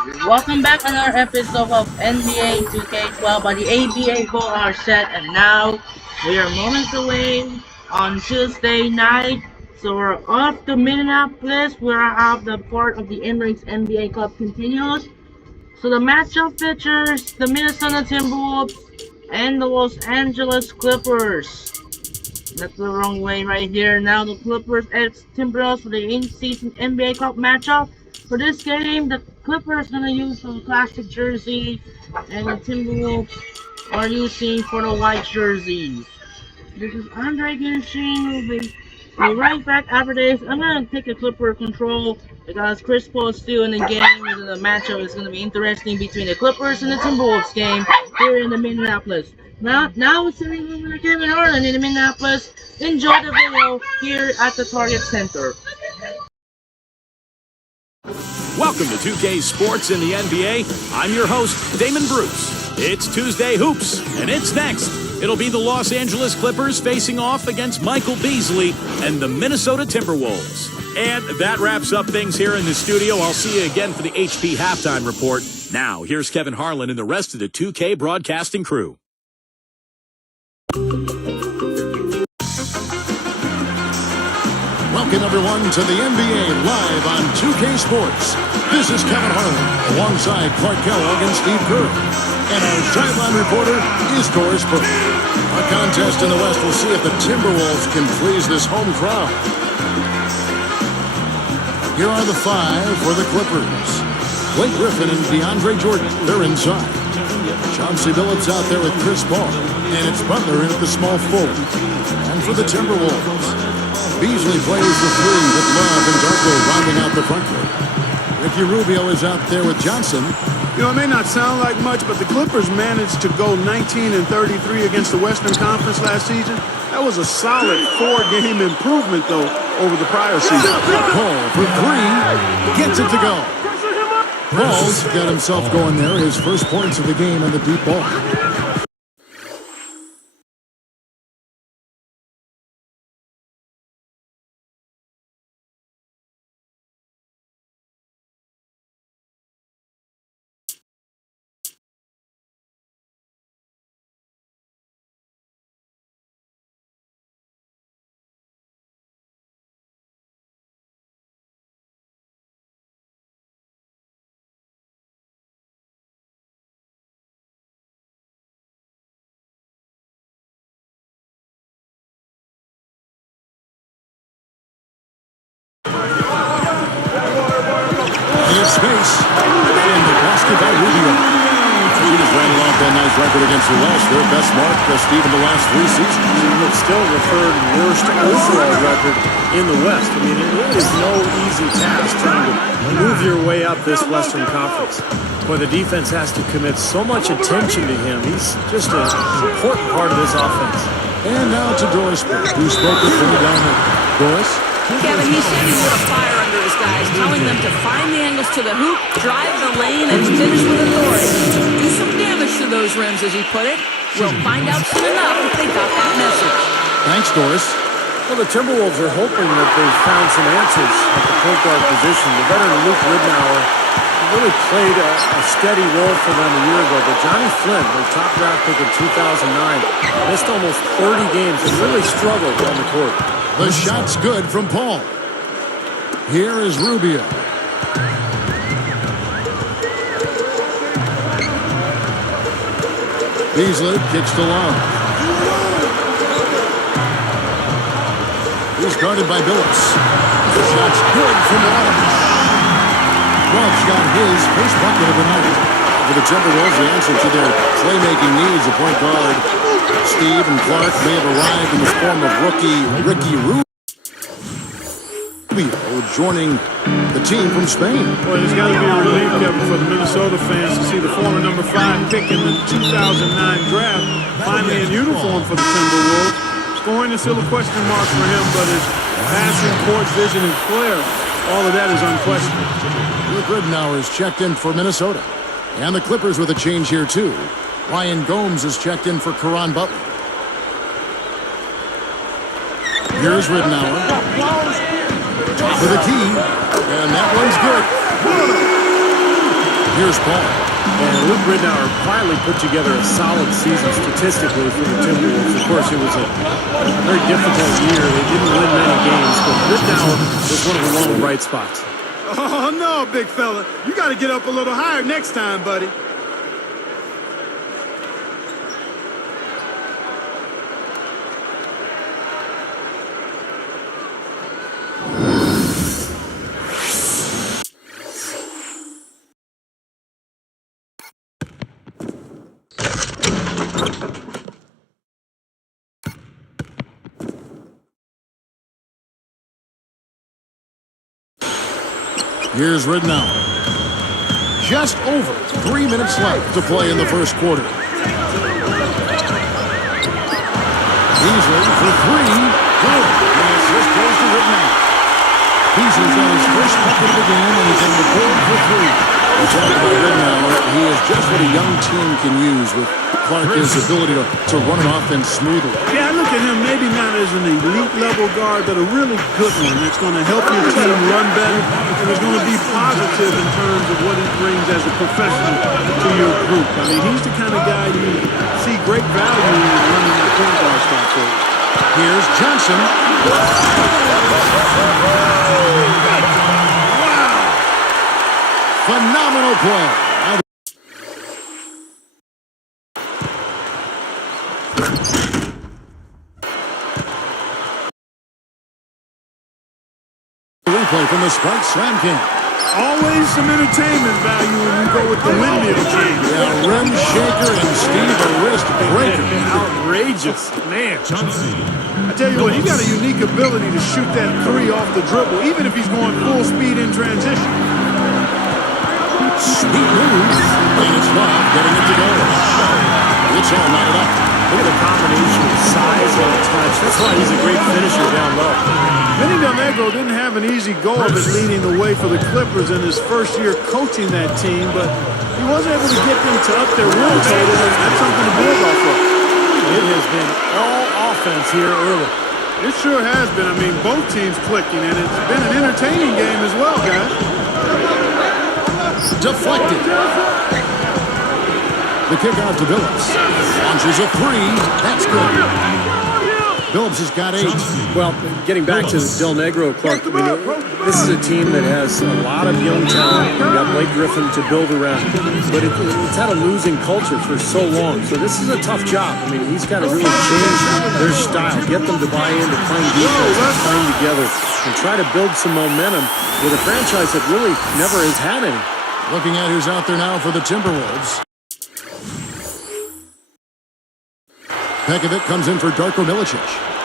Welcome back to another episode of NBA 2K12 by the ABA Goal are set, and now we are moments away on Tuesday night. So we're off to Minneapolis. We're out the part of the Emirates NBA Cup continues. So the matchup features the Minnesota Timberwolves and the Los Angeles Clippers. That's the wrong way right here. Now the Clippers x Timberwolves for the in-season NBA Cup matchup. For this game, the Clippers gonna use the classic jersey, and the Timberwolves are using for the white jerseys. This is Andre Ginshing. We'll be right back after this. I'm gonna take a Clipper control because Chris Paul is still in the game. And the matchup is gonna be interesting between the Clippers and the Timberwolves game here in the Minneapolis. Now we're sitting over to Kevin Harlan in the Minneapolis. Enjoy the video here at the Target Center. Welcome to 2K Sports in the NBA. I'm your host, Damon Bruce. It's Tuesday Hoops, and it's next. It'll be the Los Angeles Clippers facing off against Michael Beasley and the Minnesota Timberwolves. And that wraps up things here in the studio. I'll see you again for the HP Halftime Report. Now, here's Kevin Harlan and the rest of the 2K broadcasting crew. Welcome, everyone, to the NBA live on 2K Sports. This is Kevin Harlan alongside Clark Kellogg and Steve Kerr. And our sideline reporter is Doris Burke. Our contest in the West will see if the Timberwolves can please this home crowd. Here are the five for the Clippers. Blake Griffin and DeAndre Jordan, they're inside. Chauncey Billups out there with Chris Paul. And it's Butler in at the small forward. And for the Timberwolves, Beasley plays the three with Love and Darko rounding out the front court. Ricky Rubio is out there with Johnson. You know, it may not sound like much, but the Clippers managed to go 19-33 against the Western Conference last season. That was a solid four-game improvement, though, over the prior season. Paul for three, gets it to go. Paul's got himself going there, his first points of the game on the deep ball. Space in the basket by Rubio. He just ran off that nice record against the West. Their best mark, Steve, in the last three seasons. It's still the third worst overall record in the West. I mean, it really is no easy task trying to move your way up this Western Conference. But the defense has to commit so much attention to him. He's just an important part of this offense. And now to Doris, who spoke with him down there. Doris? Kevin, he said he lit a fire under his guys, telling them to find the angles to the hoop, drive the lane, and finish with authority. Do some damage to those rims, as he put it. We'll find out soon enough if they got that message. Thanks, Doris. Well, the Timberwolves are hoping that they've found some answers at the point guard position. The veteran Luke Ridnour really played a steady role for them a year ago, but Johnny Flynn, their top draft pick in 2009, missed almost 30 games and really struggled on the court. The shot's good from Paul. Here is Rubio. Beasley kicks to Love. He's guarded by Billups. The shot's good from Love. Love's got his first bucket of the night. For the Timberwolves, the answer to their playmaking needs, a point guard. Steve and Clark may have arrived in the form of rookie Ricky Rubio joining the team from Spain. Well, there's got to be a relief, Kevin, for the Minnesota fans to see the former number 5 pick in the 2009 draft finally in uniform for the Timberwolves. Scoring is still a question mark for him, but his passing, court vision, and flair, all of that is unquestioned. Luke Ridnour is checked in for Minnesota. And the Clippers with a change here, too. Ryan Gomes is checked in for Caron Butler. Here's Ridnour. Top of the key. And that one's good. Here's Paul. And Luke Ridnour finally put together a solid season statistically for the Timberwolves. Of course, it was a very difficult year. They didn't win many games, but Ridnour was one of the lone bright spots. Oh, no, big fella. You got to get up a little higher next time, buddy. Here's Ridnour. Just over 3 minutes left to play in the first quarter. Beasley for three. Good. And assist goes to Ridnour. Beasley's got his first bucket of the game, and he's in the board for three. We talked about Ridnour. He is just what a young team can use with Clark's ability to run an offense smoothly. Yeah, I look at him maybe not as an elite level guard, but a really good one that's going to help your team run better and is going to be positive in terms of what he brings as a professional to your group. I mean, he's the kind of guy you see great value in running that point guard spot for you. Here's Johnson. Wow! Phenomenal play. Replay from the Sparks Slam King. Always some entertainment value when you go with the windmill king. Yeah, rim shaker and Steve a wrist breaker. Outrageous. Man. I tell you what, he got a unique ability to shoot that three off the dribble, even if he's going full speed in transition. Sweet move. And it's Love getting it to go. It's all knotted up. Look at the combination of size and touch. That's why he's a great finisher down low. Vinny Del Negro didn't have an easy go of it leading the way for the Clippers in his first year coaching that team, but he wasn't able to get them to up their win total, and that's something to build off of. It has been all offense here early. It sure has been. I mean, both teams clicking, and it's been an entertaining game as well, guys. Deflected. The kick out to Billups. Launches a three. That's good. Billups has got 8. Well, getting back to Del Negro, Clark, I mean, this is a team that has a lot of young talent. You've got Blake Griffin to build around. But it's had a losing culture for so long. So this is a tough job. I mean, he's got to really change their style, get them to buy into playing defense, playing together, and try to build some momentum with a franchise that really never has had any. Looking at who's out there now for the Timberwolves. Pekovic comes in for Darko Milicic.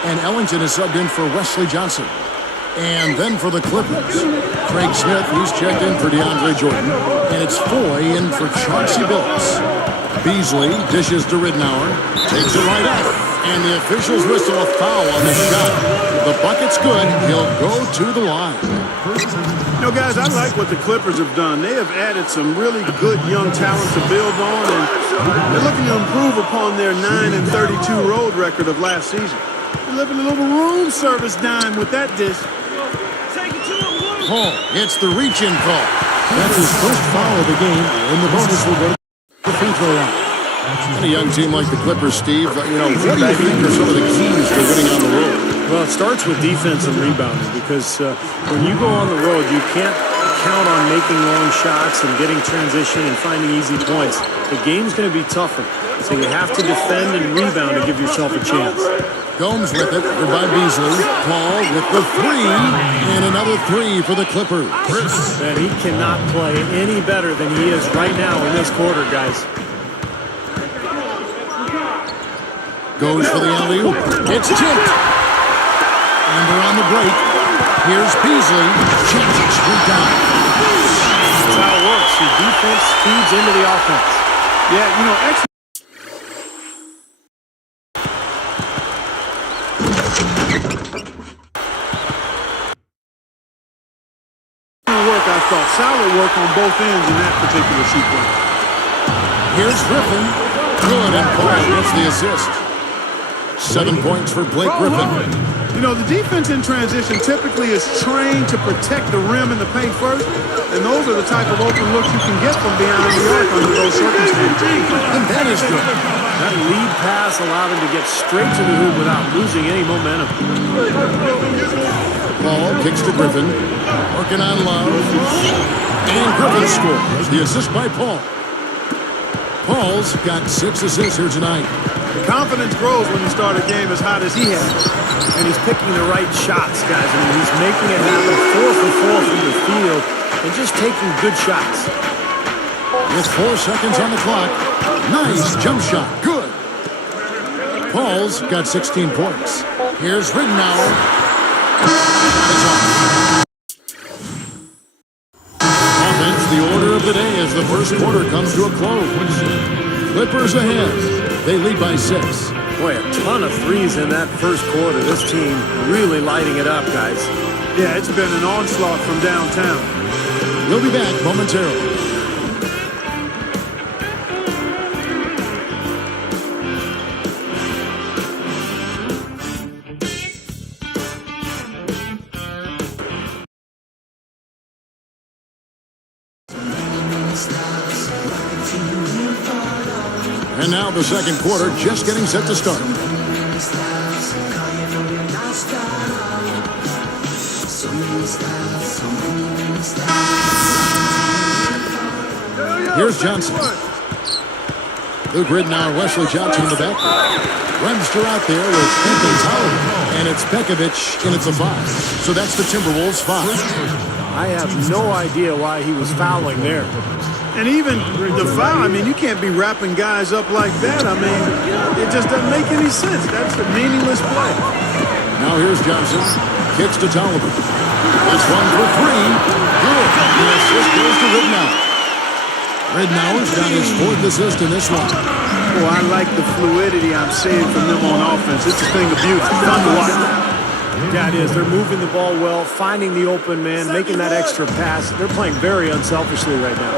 And Ellington is subbed in for Wesley Johnson. And then for the Clippers, Craig Smith, he's checked in for DeAndre Jordan. And it's Foy in for Chauncey Billups. Beasley dishes to Ridnour, takes it right off. And the officials whistle a foul on the shot. The bucket's good. He'll go to the line. You know, guys, I like what the Clippers have done. They have added some really good young talent to build on, and they're looking to improve upon their 9-32 road record of last season. They're living a little room service dime with that dish. Paul gets the reach-in call. That's his first foul of the game, and the bonus will go to the free throw line. And a young team like the Clippers, Steve, what do you think are some of the keys to winning on the road? Well, it starts with defense and rebounding because when you go on the road, you can't count on making long shots and getting transition and finding easy points. The game's going to be tougher, so you have to defend and rebound to give yourself a chance. Gomes with it by Beasley. Paul with the three, and another three for the Clippers. And he cannot play any better than he is right now in this quarter, guys. Goes for the alley-oop. It's tipped. And they're on the break. Here's Beasley. Chance it straight down. That's how it works. Your defense feeds into the offense. Yeah, you know, excellent work, I thought. Solid work on both ends in that particular sequence. Here's Griffin. Good, and Paul gets the assist. 7 points for Blake Griffin. You know, the defense in transition typically is trained to protect the rim and the paint first, and those are the type of open looks you can get from beyond the arc under those circumstances. And that is good. That lead pass allowed him to get straight to the hoop without losing any momentum. Ball kicks to Griffin. Working on Love. And Griffin scores. The assist by Paul. Paul's got 6 assists here tonight. The confidence grows when you start a game as hot as he has. And he's picking the right shots, guys. I mean, he's making it happen 4 for 4 from the field and just taking good shots. With 4 seconds on the clock. Nice jump shot. Good. Paul's got 16 points. Here's Ridnour. Offense, the order of the day as the first quarter comes to a close. Clippers ahead. They lead by 6. Boy, a ton of threes in that first quarter. This team really lighting it up, guys. Yeah, it's been an onslaught from downtown. We'll be back momentarily. And now the second quarter just getting set to start. Here's Johnson. Luke Ridnour, Wesley Johnson in the back. Webster out there with Tolliver. And it's Pekovic, and it's a 5. So that's the Timberwolves' 5. I have no idea why he was fouling there. And even the foul, I mean, you can't be wrapping guys up like that. I mean, it just doesn't make any sense. That's a meaningless play. Now here's Johnson. Kicks to Tolliver. This one for 3. Good. The assist goes to Ridnour. Ridnour's got his 4th assist in this one. Oh, I like the fluidity I'm seeing from them on offense. It's a thing of beauty. Fun to watch. Yeah, it is. They're moving the ball well, finding the open man, making that extra pass. They're playing very unselfishly right now.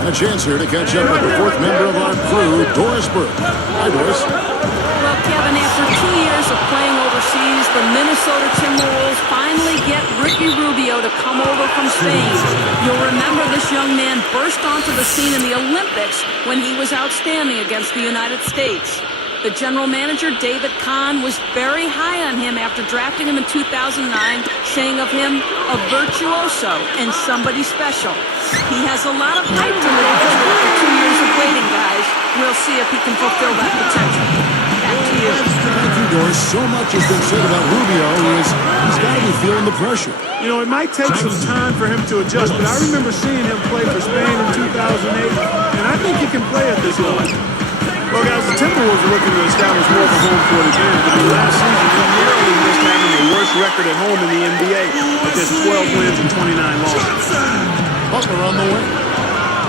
And a chance here to catch up with the 4th member of our crew, Doris Burke. Hi, Doris. Well, Kevin, after 2 years of playing overseas, the Minnesota Timberwolves finally get Ricky Rubio to come over from Spain. You'll remember this young man burst onto the scene in the Olympics when he was outstanding against the United States. The general manager, David Kahn, was very high on him after drafting him in 2009, saying of him, a virtuoso and somebody special. He has a lot of hype to live up to after 2 years of waiting, guys. We'll see if he can fulfill that potential. Back to you. Thank you, Doris. So much has been said about Rubio. He's got to be feeling the pressure. You know, it might take some time for him to adjust, but I remember seeing him play for Spain in 2008, and I think he can play at this level. Well, guys, the Timberwolves are looking to establish more of a home court advantage. I mean, last season, they narrowly missed having the worst record at home in the NBA with just 12 wins and 29 losses. Butler on the way.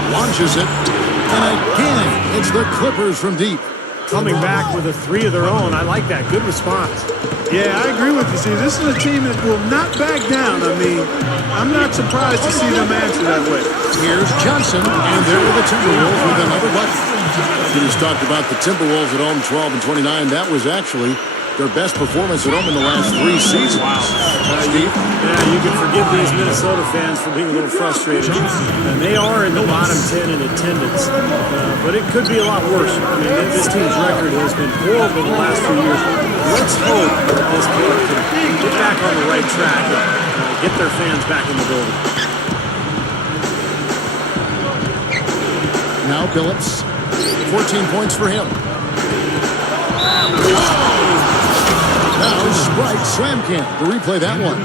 Launches it. And again, it's the Clippers from deep. Coming back with a 3 of their own. I like that. Good response. Yeah, I agree with you. See, this is a team that will not back down. I mean, I'm not surprised to see them answer that way. Here's Johnson, and there are the Timberwolves with another bucket. We just talked about the Timberwolves at home, 12 and 29. That was actually their best performance at home in the last 3 seasons. Wow. Steve? Yeah, you can forgive these Minnesota fans for being a little frustrated. And they are in the bottom 10 in attendance. But it could be a lot worse. I mean, this team's record has been horrible the last few years. Let's hope that this club can get back on the right track and get their fans back in the building. Now Billups. 14 points for him. Now Sprite slam camp to replay that one.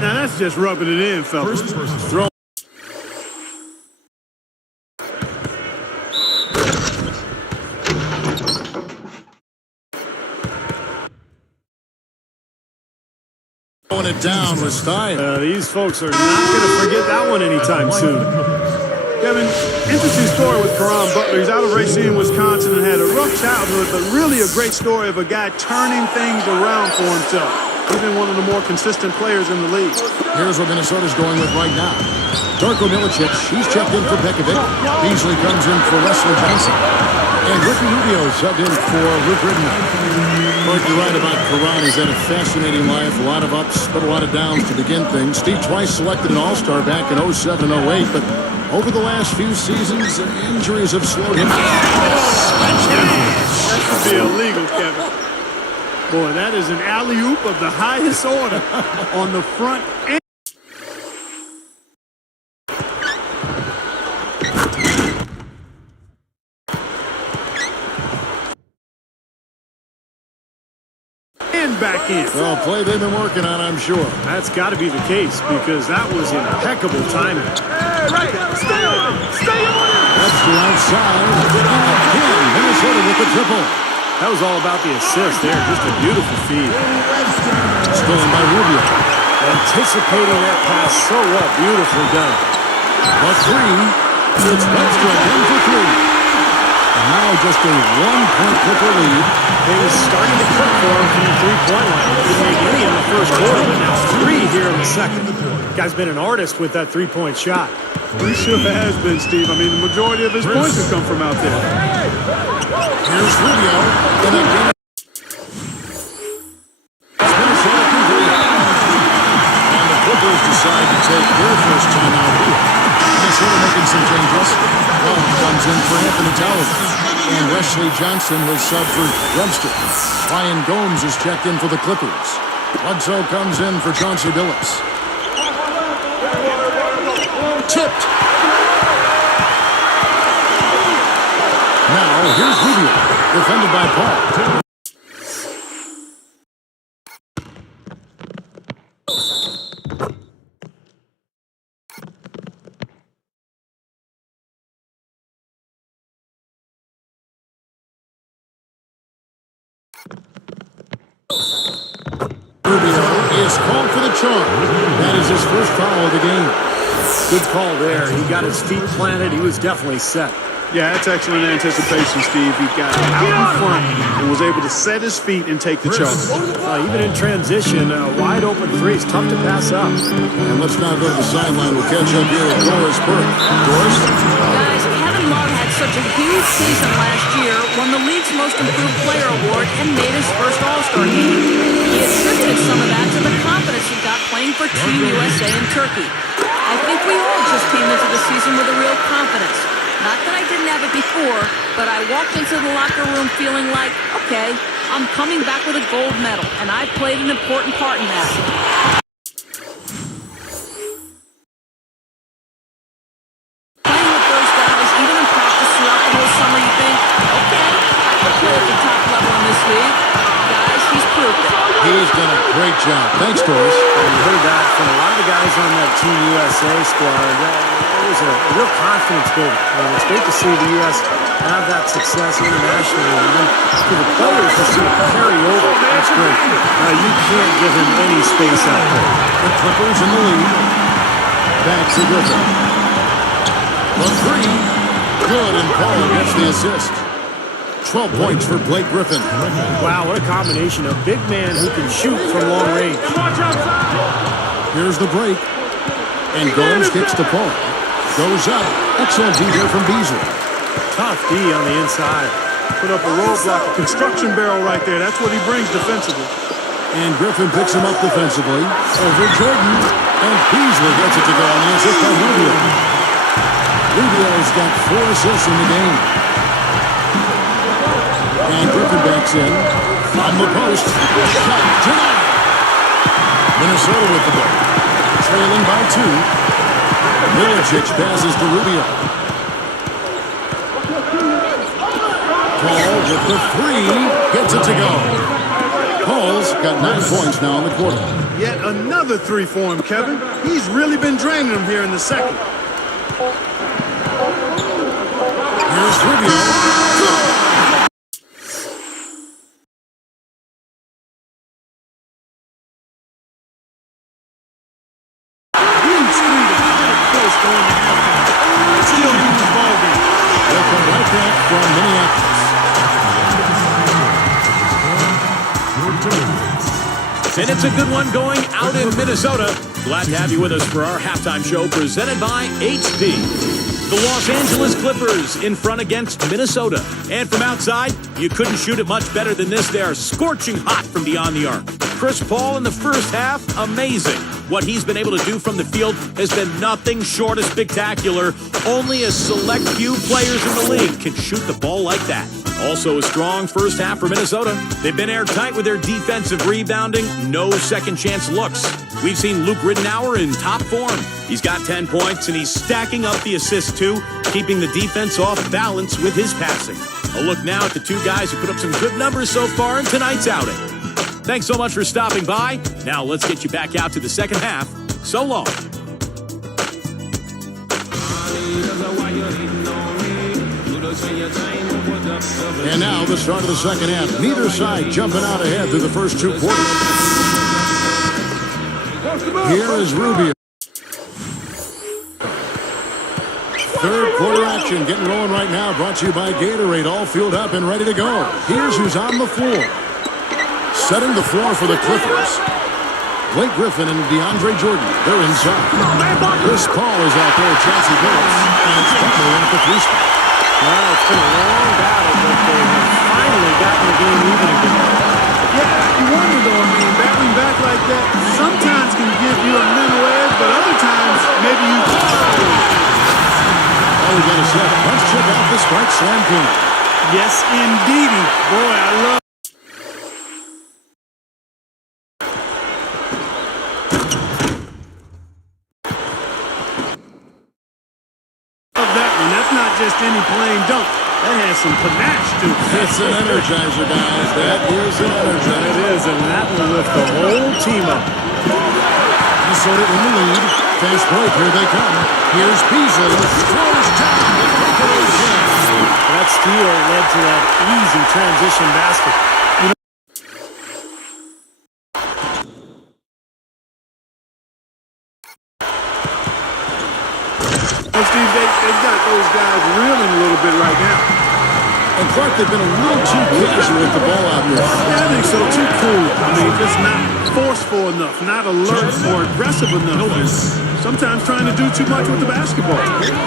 Now that's just rubbing it in, fellas. Throw. Throwing it down with style. These folks are not going to forget that one anytime soon. Kevin, interesting story with Caron Butler. He's out of Racine, Wisconsin, and had a rough childhood, but really a great story of a guy turning things around for himself. He's been one of the more consistent players in the league. Here's what Minnesota's going with right now. Darko Milicic, he's checked in for Pekovic. Beasley comes in for Wesley Johnson. And Ricky Rubio subbed in for Luke Ridnour. Mark, you're right about Karan. He's had a fascinating life, a lot of ups, but a lot of downs to begin things. Steve twice selected an All-Star back in 07 and 08, but over the last few seasons, injuries have slowed him down. That should be illegal, Kevin. Boy, that is an alley-oop of the highest order on the front end. And back in. Well, play they've been working on, I'm sure. That's got to be the case because that was impeccable timing. Hey, right there. Stay on it. Stay on it. That's the outside. And again, Minnesota with the triple. That was all about the assist there. Just a beautiful feed. Stolen by Rubio. Anticipating that pass so well. Beautifully done. The three. It's Webster again for three. And now just a one-point Clipper lead. Things starting to click for him from the three-point line. He didn't make any in the first quarter, but now three here in the second. Guy's been an artist with that three-point shot. He sure has been, Steve. I mean, the majority of his points have come from out there. Here's Rubio. And again. Minnesota complete. And the Clippers decide to take their first time out here. Minnesota making some changes. Love comes in for Anthony Towers. And Wesley Johnson was subbed for Webster. Ryan Gomes is checked in for the Clippers. Bledsoe comes in for Chauncey Billups. Tipped. Now, here's Rubio, defended by Paul. Rubio is called for the charge. That is his first foul of the game. Good call there. He got his feet planted. He was definitely set. Yeah, that's excellent anticipation, Steve. He got out in front and was able to set his feet and take the charge. Even in transition, wide open three is tough to pass up. And let's now go to the sideline. We'll catch up here with Doris Burke. Doris? Guys, Kevin Love had such a huge season last year, won the league's most improved player award, and made his first All-Star game. He attributed some of that to the confidence he got playing for Team USA in Turkey. I think we all just came into the season with a real confidence. Not that I didn't have it before, but I walked into the locker room feeling like, okay, I'm coming back with a gold medal, and I played an important part in that. Playing with those guys, even in practice throughout the whole summer, you think, okay, I can play at the top level in this league. Guys, he's proved it. He's done a great job. Thanks, Doris. We heard that from a lot of the guys on that Team USA squad. It was a real confidence builder. It's great to see the U.S. have that success internationally. And then for the players to see it carry over, that's great. You can't give him any space out there. The Clippers in the lead. Back to Griffin. The three. Good, and Paul gets the assist. 12 points for Blake Griffin. Wow, what a combination. A big man who can shoot from long range. Here's the break. And Gomes kicks to Paul. Goes up. Excellent D there from Beasley. Tough D on the inside. Put up a roadblock, a construction barrel right there. That's what he brings defensively. And Griffin picks him up defensively. Over Jordan. And Beasley gets it to go on the assist by Rubio. Rubio's got 4 assists in the game. And Griffin backs in. From the post. Shot denied. Minnesota with the ball. Trailing by 2. Milicic passes to Rubio. Paul with the 3. Gets it to go. Paul's got 9 points now in the quarter. Yet another 3 for him, Kevin. He's really been draining him here in the second. Here's Rubio. And it's a good one going out in Minnesota. Glad to have you with us for our halftime show presented by HP. The Los Angeles Clippers in front against Minnesota. And from outside, you couldn't shoot it much better than this. They are scorching hot from beyond the arc. Chris Paul in the first half, amazing. What he's been able to do from the field has been nothing short of spectacular. Only a select few players in the league can shoot the ball like that. Also a strong first half for Minnesota. They've been airtight with their defensive rebounding. No second chance looks. We've seen Luke Ridnour in top form. He's got 10 points, and he's stacking up the assists, too, keeping the defense off balance with his passing. A look now at the two guys who put up some good numbers so far in tonight's outing. Thanks so much for stopping by. Now let's get you back out to the second half. So long. And now the start of the second half. Neither side jumping out ahead through the first two quarters. Here is Rubio. Third quarter action getting rolling right now. Brought to you by Gatorade. All fueled up and ready to go. Here's who's on the floor. Setting the floor for the Clippers. Blake Griffin and DeAndre Jordan. They're inside. Chris Paul is out there. Chauncey Billups. And it's Butler in at the three spot. Well, it's been a long battle, but they have finally gotten the game even again. Yeah, you wonder though, I mean, battling back like that sometimes can give you a mental edge, but other times maybe you... Oh, we got a set. Punch check out the Sparks slam king. Yes, indeedy. Boy, I love... that one. That's not just any plain dunk. That has some panache to it. It's an energizer, guys. That is an energizer. It is, and that will lift the whole team up. Minnesota in the lead. Fast break. Here they come. Here's Beasley. Throws down. That steal led to that easy transition basket. Steve, they've got those guys reeling a little bit right now. And Clark, they've been a little too casual with the ball out there. Yeah, I think so. Too cool. I mean, just not forceful enough, not alert or aggressive enough. Sometimes trying to do too much with the basketball.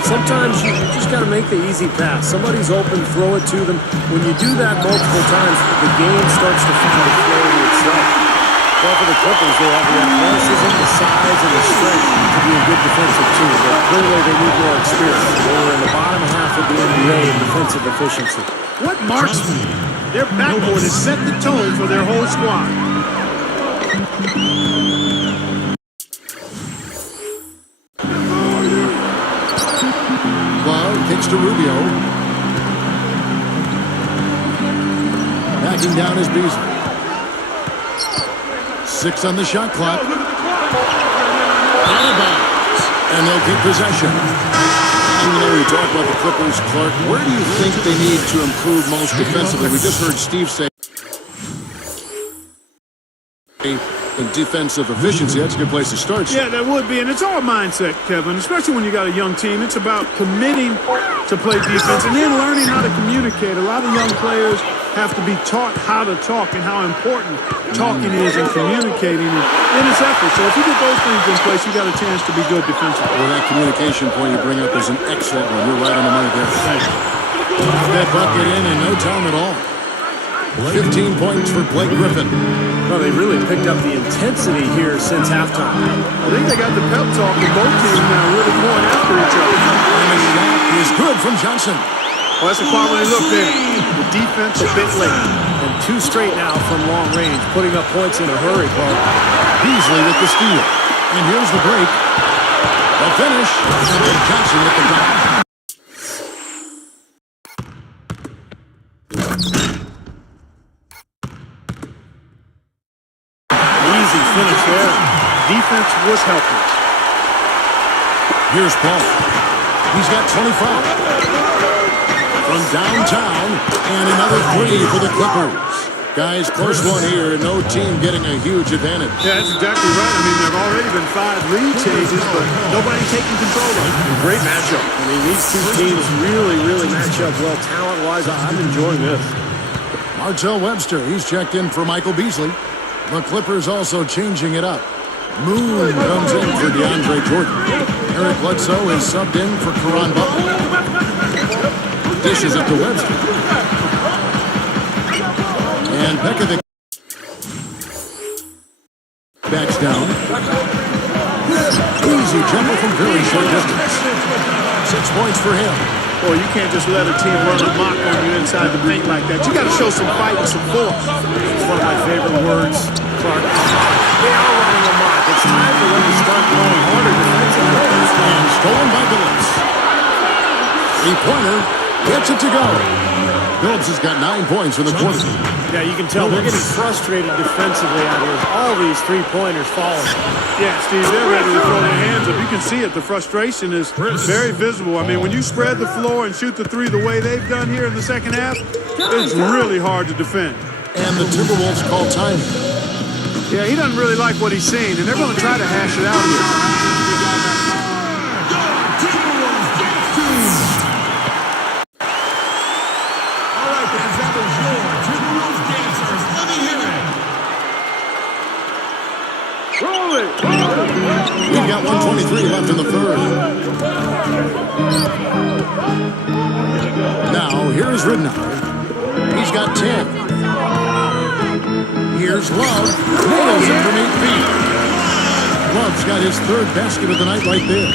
Sometimes you just got to make the easy pass. Somebody's open, throw it to them. When you do that multiple times, the game starts to find a flow to itself. Well, for the Clippers, they have the athleticism, the size, and the strength to be a good defensive team. But clearly, they need more experience. They're in the bottom half of the NBA in defensive efficiency. What marks them? Their backboard has set the tone for their whole squad. Love kicks to Rubio. Backing down is Beasley. 6 on the shot clock. Out of bounds. And they'll keep possession. And, you know, we talk about the Clippers, Clark. Where do you think they need to improve most defensively? We just heard Steve say the defensive efficiency. That's a good place to start. Yeah, that would be. And it's all mindset, Kevin, especially when you got a young team. It's about committing to play defense and then learning how to communicate. A lot of young players have to be taught how to talk and how important talking is and communicating in its effort. So if you get those things in place, you got a chance to be good defensively. Well, that communication point you bring up is an excellent one. You're right on the money there. That bucket in no time at all. 15 points for Blake Griffin. Well, they really picked up the intensity here since halftime. I think they got the pep talk in both teams now really going after each other. And the shot is good from Johnson. Well, that's a quality look there. The defense a bit late. And 2 straight now from long range, putting up points in a hurry, Clark. Beasley with the steal. And here's the break. The finish. And Johnson with the dunk. Easy finish there. Defense was helpless. Here's Paul. He's got 25. From downtown, and another 3 for the Clippers. Guys, close one here. No team getting a huge advantage. Yeah, that's exactly right. I mean, there have already been 5 lead changes, but nobody taking control of it. Great matchup. I mean, these two teams really match up well talent-wise. I'm enjoying this. Martell Webster, he's checked in for Michael Beasley. The Clippers also changing it up. Moon comes in for DeAndre Jordan. Eric Bledsoe is subbed in for Caron Butler. Dishes it to Webster. And Pekovic backs down. Easy jumper from very short distance. 6 points for him. Boy, you can't just let a team run amok on you inside the paint like that. You got to show some fight and some force. It's one of my favorite words, Clark. They are running amok. It's time for them to start going harder defensively. And stolen by Billups. Three-pointer gets it to go. Billups has got 9 points for the quarter. Yeah, you can tell they're getting frustrated defensively out here. All these three-pointers falling. Yeah, Steve, they're ready to throw their hands up. You can see it. The frustration is very visible. I mean, when you spread the floor and shoot the three the way they've done here in the second half, it's really hard to defend. And the Timberwolves call time. Yeah, he doesn't really like what he's seeing, and they're going to try to hash it out here. We've got 1:23 left in the third. Now, here's Ridnour. He's got 10. Here's Love. Nails it from 8 feet. Love's got his third basket of the night right there.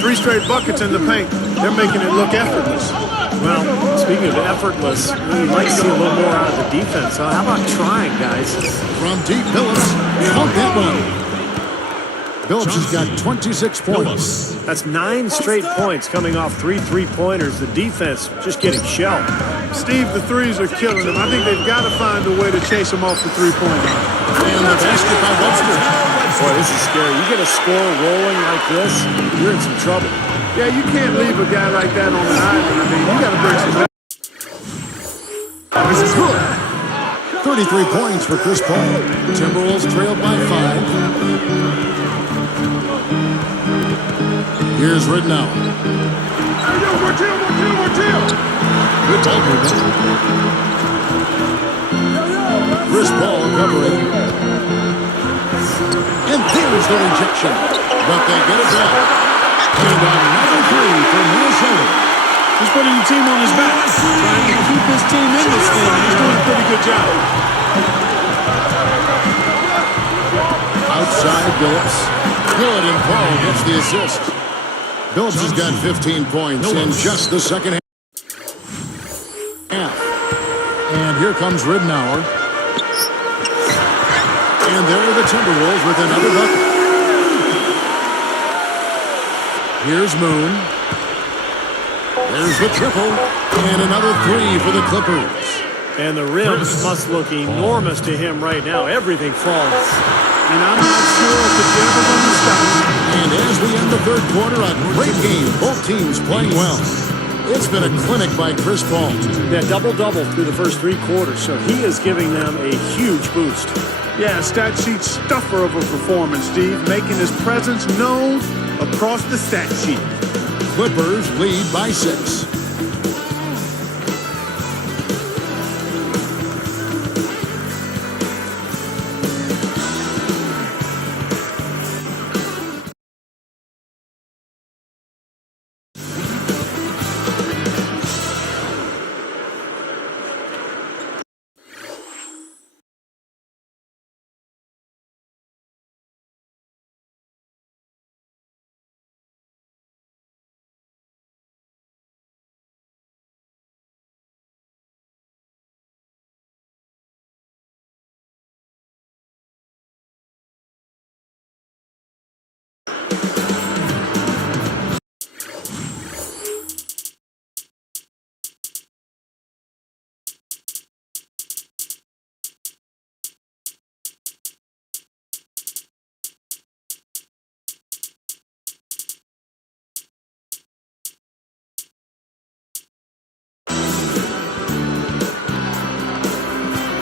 3 straight buckets in the paint. They're making it look effortless. Well, speaking of effortless, we might see a little more out of the defense. So how about trying, guys? From deep, Billups. Count that one. Billups has got 26 points. That's 9 straight points coming off 3 three-pointers. The defense just getting shelled. Steve, the threes are killing them. I think they've got to find a way to chase them off the three-point line. And the basket by Webster. Boy, this is scary. You get a score rolling like this, you're in some trouble. Yeah, you can't leave a guy like that on an island. I mean, you got to bring some. This is good. 33 points for Chris Paul. Timberwolves trailed by 5. Here's Ridnour. Good ball movement. Chris Paul covering. And there's the rejection. But they get it back. And another three for Minnesota. He's putting the team on his back, trying to keep his team in this thing. He's doing a pretty good job. Outside Billups. Good, and Paul gets the assist. Billups has got 15 points in just the second half. And here comes Ridnour. And there are the Timberwolves with another bucket. Here's Moon. There's the triple. And another 3 for the Clippers. And the rim must look enormous to him right now. Everything falls. And I'm not sure if it's ever going to stop. And as we end the third quarter, a great game. Both teams playing well. It's been a clinic by Chris Paul. Yeah, double-double through the first 3 quarters, so he is giving them a huge boost. Yeah, stat sheet stuffer of a performance, Steve, making his presence known across the stat sheet. Clippers lead by 6.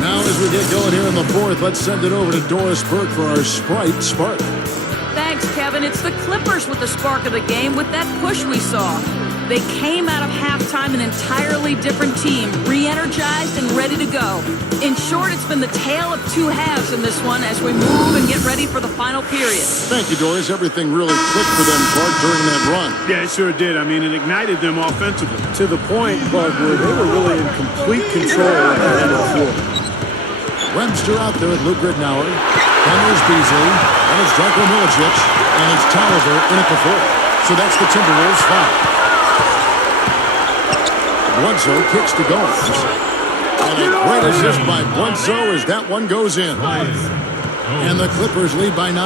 Now as we get going here in the fourth, let's send it over to Doris Burke for our Sprite Spark. Thanks, Kevin. It's the Clippers with the spark of the game with that push we saw. They came out of halftime an entirely different team, re-energized and ready to go. In short, it's been the tale of two halves in this one as we move and get ready for the final period. Thank you, Doris. Everything really clicked for them, Clark, during that run. Yeah, it sure did. I mean, it ignited them offensively. To the point, Bud, where they were really in complete control at the end of the floor. Webster out there with Luke Ridnour. And there's Beasley. And it's Darko Milicic. And it's Tolliver in at the fourth. So that's the Timberwolves foul. Bledsoe kicks to Gomes. And a great assist by Bledsoe as that one goes in. And the Clippers lead by 9.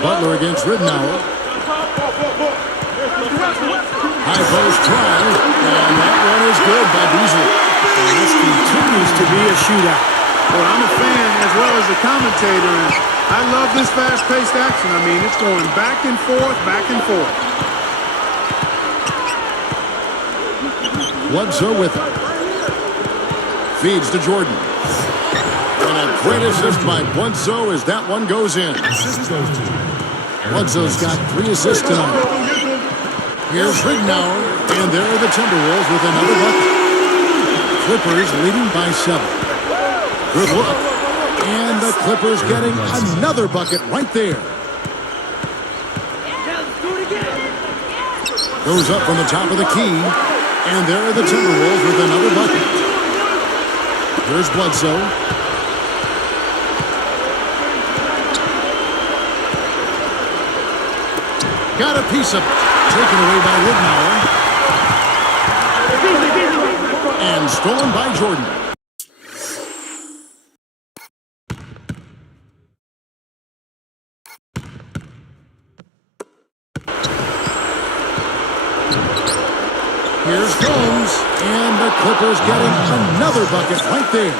Butler against Ridnour. High post try, and that one is good by Beasley. And this continues to be a shootout. Well, I'm a fan as well as a commentator, and I love this fast-paced action. I mean, it's going back and forth, back and forth. Bledsoe with it. Feeds to Jordan. And a great assist by Bledsoe as that one goes in. Bledsoe's got 3 assists tonight. Here's Ridnour, and there are the Timberwolves with another bucket. Clippers leading by 7. Good look. And the Clippers getting another bucket right there. Goes up from the top of the key. And there are the Timberwolves with another bucket. Here's Bledsoe. Got a piece of it. Taken away by Ridnour. And stolen by Jordan. Here's Gomes, and the Clippers getting another bucket right there.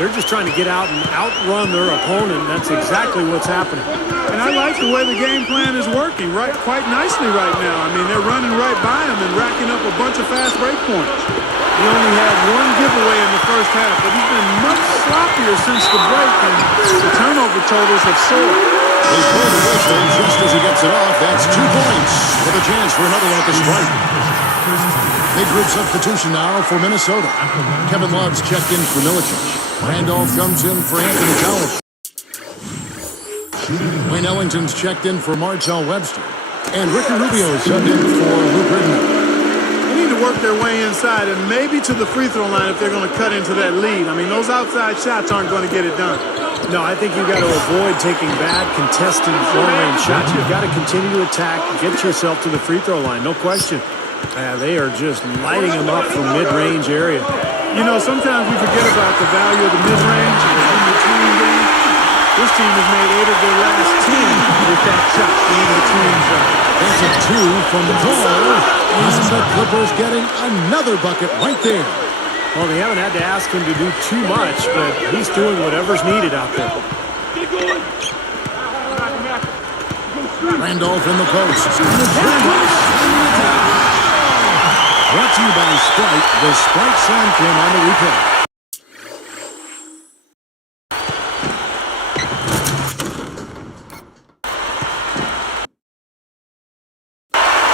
They're just trying to get out and outrun their opponent. That's exactly what's happening. And I like the way the game plan is working quite nicely right now. I mean, they're running right by him and racking up a bunch of fast break points. He only had 1 giveaway in the first half, but he's been much sloppier since the break, and the turnover totals have soared. They pull the whistle just as he gets it off. That's 2 points with a chance for another one at the strike. Big group substitution now for Minnesota. Kevin Love's checked in for Milicic. Randolph comes in for Anthony Tolliver. Wayne Ellington's checked in for Martell Webster. And Ricky Rubio subbed in for Luke Ridnour. They need to work their way inside and maybe to the free throw line if they're going to cut into that lead. I mean, those outside shots aren't going to get it done. No, I think you've got to avoid taking bad, contested, long-range shots. You've got to continue to attack, get yourself to the free throw line, no question. They are just lighting them up from mid-range area. You know, sometimes we forget about the value of the mid-range and the in-between game. This team has made 8 of their last 10 with that shot, the in-between shot. That's a 2 from Paul. And the Clippers getting another bucket right there. Well, they haven't had to ask him to do too much, but he's doing whatever's needed out there. Randolph in the post. Brought to you by Sprite, the Sprite Sand Cream on the replay.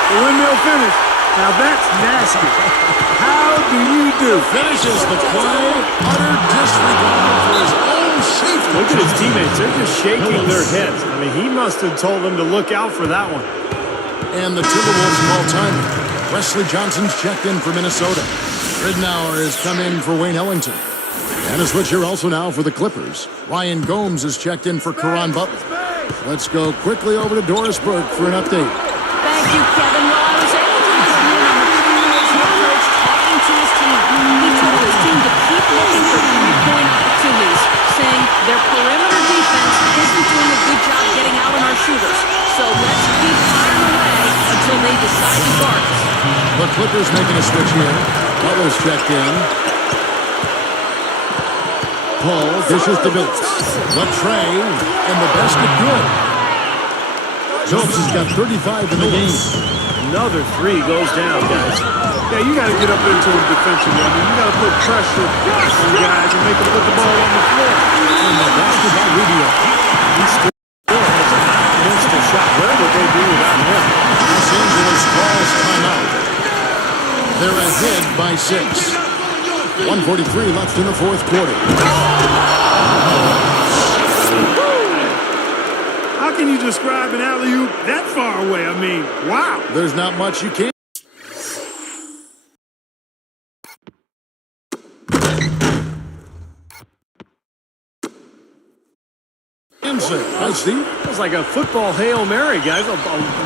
The windmill finish. Now that's nasty. How do you do? Finishes the play, utter disregard for his own safety. Look at his teammates. They're just shaking their heads. I mean, he must have told them to look out for that one. And the Timberwolves ball-timer. Wesley Johnson's checked in for Minnesota. Ridnour has come in for Wayne Ellington. And a switch here also now for the Clippers. Ryan Gomes is checked in for Caron Butler. Let's go quickly over to Doris Burke for an update. Thank you, Kevin. Well, I was able to overhear number 2's head coach talking to his team. He told his team to keep looking for 3-point opportunities, saying their perimeter defense isn't doing a good job getting out on our shooters. So let's keep firing away until they decide to guard us. The Clippers making a switch here. Butler's checked in. Paul dishes to Billups. Latrey, and the basket good. Billups has got 35 in the game. Another 3 goes down, guys. Yeah, you got to get up into him defensively. I mean, you got to put pressure on guys and make them put the ball on the floor. And the basket by Rubio. He still has a missed a shot. Where would they be 26. 1:43 left in the fourth quarter. How can you describe an alley-oop that far away? I mean, wow. There's not much you can. Hi, Steve. It was like a football Hail Mary, guys. A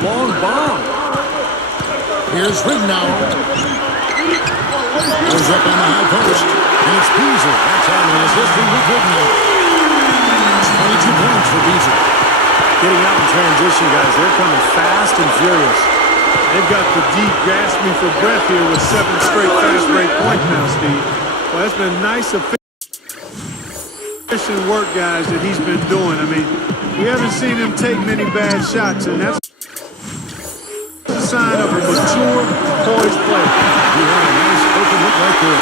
long bomb. Here's Ridnour. Goes up on the high post. And it's Beasley. That time in his history with Ridnour. 22 points for Beasley. Getting out in transition, guys. They're coming fast and furious. They've got the deep gasping for breath here with 7 straight fast break points now, Steve. Well, that's been nice efficient work, guys, that he's been doing. I mean, we haven't seen him take many bad shots, and that's a sign of a mature, poised player. He had a nice open look right there.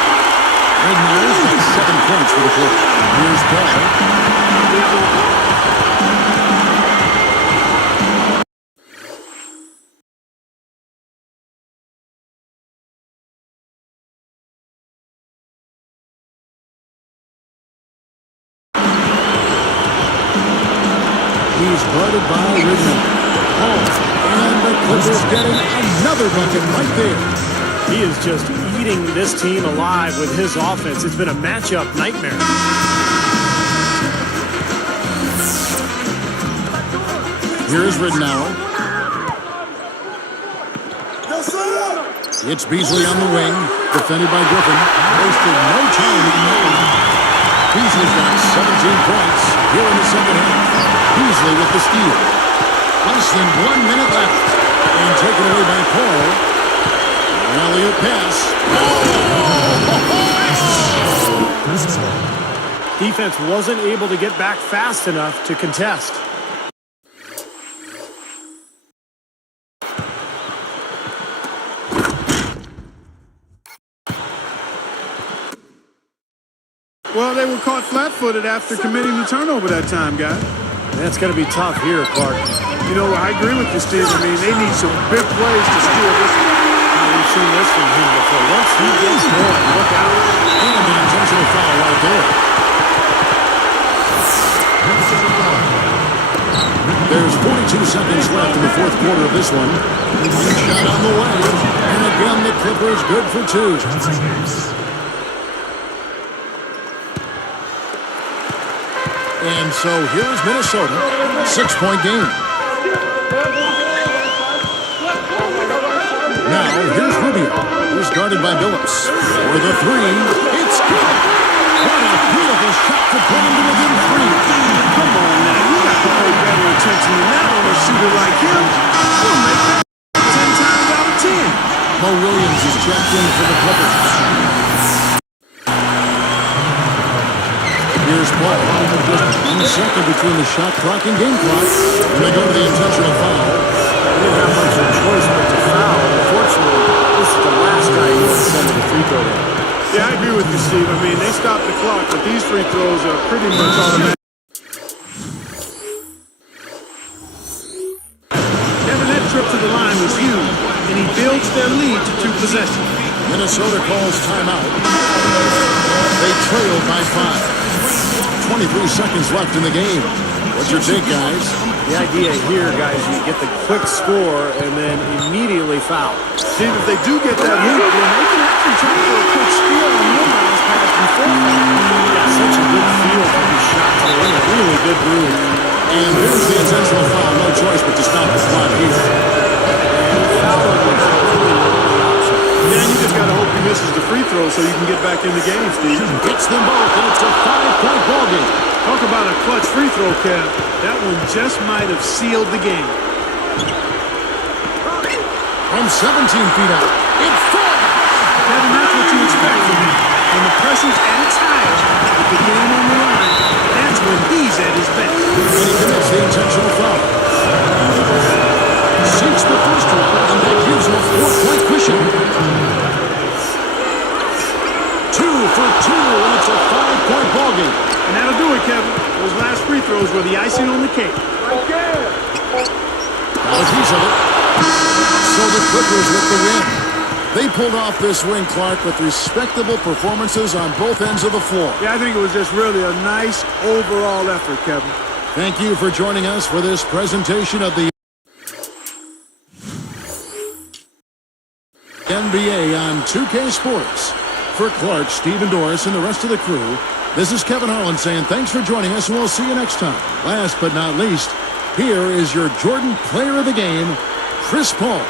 Ridnour's got 7 points for the quarter. Here's Paul. He's guarded by Ridnour. And the Clippers getting another bucket right there. He is just eating this team alive with his offense. It's been a matchup nightmare. Here's Ridnour. It's Beasley on the wing, defended by Griffin. Wasted no time in the middle. Beasley's got 17 points here in the second half. Beasley with the steal. Less than 1 minute left. And taken away by Paul. Alley-oop pass. Defense wasn't able to get back fast enough to contest. Well, they were caught flat-footed after committing the turnover that time, guys. That's going to be tough here, Clark. You know, I agree with you, Steve. I mean, they need some big plays to steal this one. We've seen this from him before. Once he gets going, look out. And an intentional foul right there. There's 42 seconds left in the fourth quarter of this one. Shot on the way. And again, the Clippers good for 2. And so here's Minnesota. 6-point game. Now, here's Rubio, who's guarded by Billups. For the 3, it's good. What a beautiful shot to put him to within 3. Come on now, you got to pay better attention than that on a shooter like him. We'll make that 10 times out of 10. Mo Williams is checked in for the Clippers. Here's Paul. Just 1 second between the shot clock and game clock. And they go to the intentional foul. They didn't have much of a choice but to foul. Unfortunately, this is the last guy you want to send to the free throw line. Yeah, I agree with you, Steve. I mean, they stopped the clock, but these free throws are pretty much automatic. Kevin, that trip to the line was huge, and he builds their lead to 2 possessions. Minnesota calls timeout. They trail by 5. 23 seconds left in the game. What's your take, guys? The idea here, guys, you get the quick score and then immediately foul. Steve, if they do get that hoop, then they can actually try for a quick steal on the inbounds pass before foul. Yeah, such a good feel for these shots. Really good move. And there's the intentional foul. No choice but to stop the clock here. And foul was really the only option. Yeah, you just got to hope he misses the free throw so you can get back in the game, Steve. Hits them both, and it's a 5-point ball game. Talk about a clutch free throw, Kev. That one just might have sealed the game. From 17 feet out, it's 4. Kevin, that's what you expect from him. When the pressure's at its highest, with the game on the line, that's when he's at his best. And he commits the intentional foul. Sinks the first one, and that gives him a 4-point cushion. 2 for 2, and it's a 5-point ball game. And that'll do it, Kevin. Those last free throws were the icing on the cake. Got a piece of it. So the Clippers with the win. They pulled off this win, Clark, with respectable performances on both ends of the floor. Yeah, I think it was just really a nice overall effort, Kevin. Thank you for joining us for this presentation of the NBA on 2K Sports. For Clark, Stephen Doris, and the rest of the crew, this is Kevin Harlan saying thanks for joining us, and we'll see you next time. Last but not least, here is your Jordan Player of the Game, Chris Paul.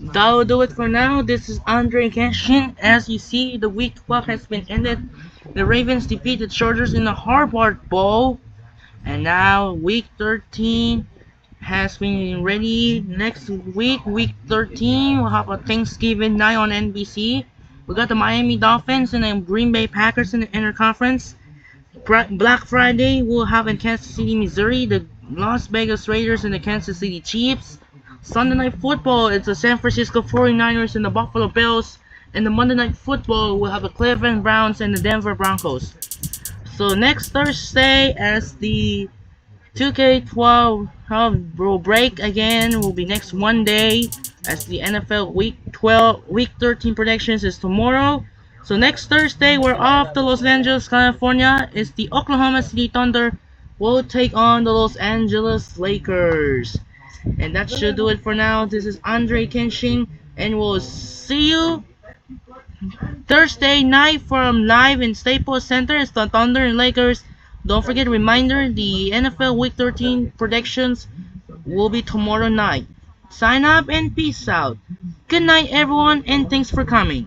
That will do it for now. This is Andre Kenshin. As you see, the week 12 has been ended. The Ravens defeated Chargers in the Harvard Bowl. And now week 13 has been ready. Next week, week 13, we'll have a Thanksgiving night on NBC. We got the Miami Dolphins and the Green Bay Packers in the interconference. Black Friday, we'll have in Kansas City, Missouri, the Las Vegas Raiders and the Kansas City Chiefs. Sunday Night Football, it's the San Francisco 49ers and the Buffalo Bills. And the Monday Night Football, we'll have the Cleveland Browns and the Denver Broncos. So next Thursday, as the 2K12 will break again, will be next Monday, as the NFL Week 13 predictions is tomorrow. So next Thursday, we're off to Los Angeles, California. It's the Oklahoma City Thunder will take on the Los Angeles Lakers. And that should do it for now. This is Andre Kenshin, and we'll see you Thursday night from live in Staples Center. It's the Thunder and Lakers. Don't forget, reminder, the NFL Week 13 predictions will be tomorrow night. Sign up and peace out. Good night, everyone, and thanks for coming.